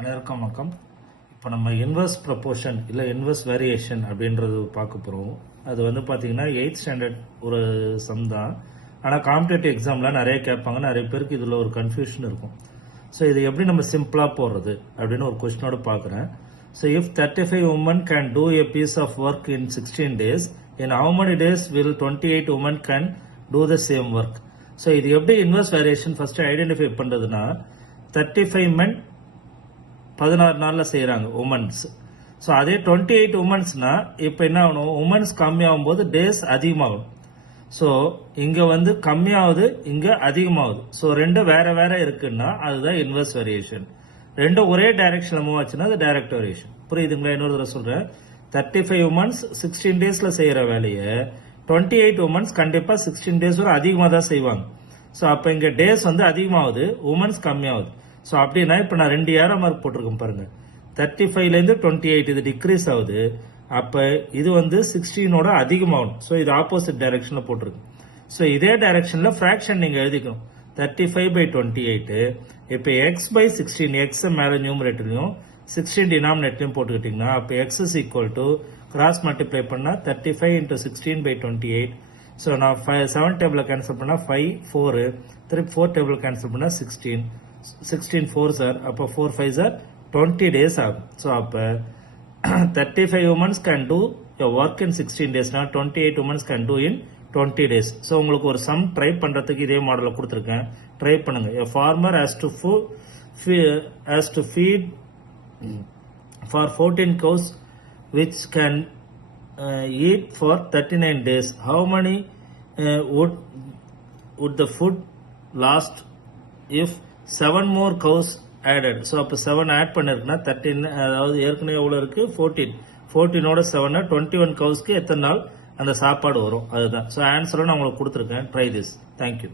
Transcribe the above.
அனைவருக்கும் வணக்கம். இப்போ நம்ம இன்வெர்ஸ் ப்ரொபோர்ஷன் இல்லை இன்வெர்ஸ் வேரியேஷன் அப்படின்றது பார்க்க போகிறோம். அது வந்து பார்த்தீங்கன்னா 8th ஸ்டாண்டர்ட் ஒரு சம் தான். ஆனால் காம்படேட்டிவ் எக்ஸாமில் நிறைய கேட்பாங்க. நிறைய பேருக்கு இதில் ஒரு கன்ஃபியூஷன் இருக்கும். ஸோ இது எப்படி நம்ம சிம்பிளாக போடுறது அப்படின்னு ஒரு கொஸ்டினோட பார்க்குறேன். So if 35 women can do a piece of work in 16 days, in how many days will 28 women can do the same work? So இது எப்படி இன்வெர்ஸ் வேரியேஷன் ஃபர்ஸ்ட் ஐடென்டிஃபை பண்ணுறதுன்னா 35 men 16 நாளில் செய்கிறாங்க உமன்ஸ். ஸோ அதே 28 உமன்ஸ்னா இப்போ என்ன ஆகணும், உமன்ஸ் கம்மியாகும் போது டேஸ் அதிகமாகும். ஸோ இங்கே வந்து கம்மியாகுது, இங்கே அதிகமாகுது. ஸோ ரெண்டும் வேற வேற இருக்குன்னா அதுதான் இன்வெர்ஸ் வேரியேஷன். ரெண்டும் ஒரே டைரக்ஷன்ல மூவ் ஆச்சுன்னா அது டைரக்ட் வேரியேஷன். புரியுதுங்களா? இன்னொரு தடவை சொல்றேன். 35 உமன்ஸ் 16 டேஸ்ல செய்யற வேலையை 28 உமன்ஸ் கண்டிப்பா 16 டேஸ் வரை அதிகமாக தான் செய்வாங்க. ஸோ அப்போ இங்கே டேஸ் வந்து அதிகமாகுது, உமன்ஸ் கம்மியாகுது. ஸோ அப்படின்னா இப்போ நான் 2 ஏரோ மார்க் போட்டிருக்கேன் பாருங்க. 35லேருந்து 28 இது டிக்ரீஸ் ஆகுது. அப்போ இது வந்து 16ஓட அதிகமாகணும். ஸோ இது ஆப்போசிட் டைரக்ஷனில் போட்டிருக்கு. ஸோ இதே டைரக்ஷனில் ஃப்ராக்ஷன் நீங்கள் எழுதிக்கணும். 35/28. இப்போ x/16, x மேலே நியூமரேட்டர்லையும் 16 டினாமினேட்டர்லையும் போட்டுக்கிட்டிங்கன்னா அப்போ x is equal to cross multiply பண்ணால் 35 × 16/28. ஸோ நான் 7 டேபிள் கேன்சல் பண்ணால் 5, 4, திருப்பி 4 டேபிள் கேன்சல் பண்ணால் 16, 16 4 சார், அப்போ 4 5 சார் 20 டேஸ் ஆகும். ஸோ அப்போ 35 women's can do work in 16 டேஸ்னா 28 women's can do in 20 days. So உங்களுக்கு ஒரு சம் ட்ரை பண்ணுறதுக்கு இதே மாடலில் கொடுத்துருக்கேன், ட்ரை பண்ணுங்க. A farmer has to feed for 14 cows which can eat for 39 days. How many would the food last if 7 more cows added? So அப்போ 7 add பண்ணிருக்குன்னா 13, அதாவது ஏற்கனவே எவ்வளோ இருக்கு 14, 14ஓட 7 21 கவுஸ்க்கு எத்தனை நாள் அந்த சாப்பாடு வரும், அதுதான். ஸோ ஆன்சரை நான் உங்களுக்கு கொடுத்துருக்கேன். Try this. தேங்க்யூ.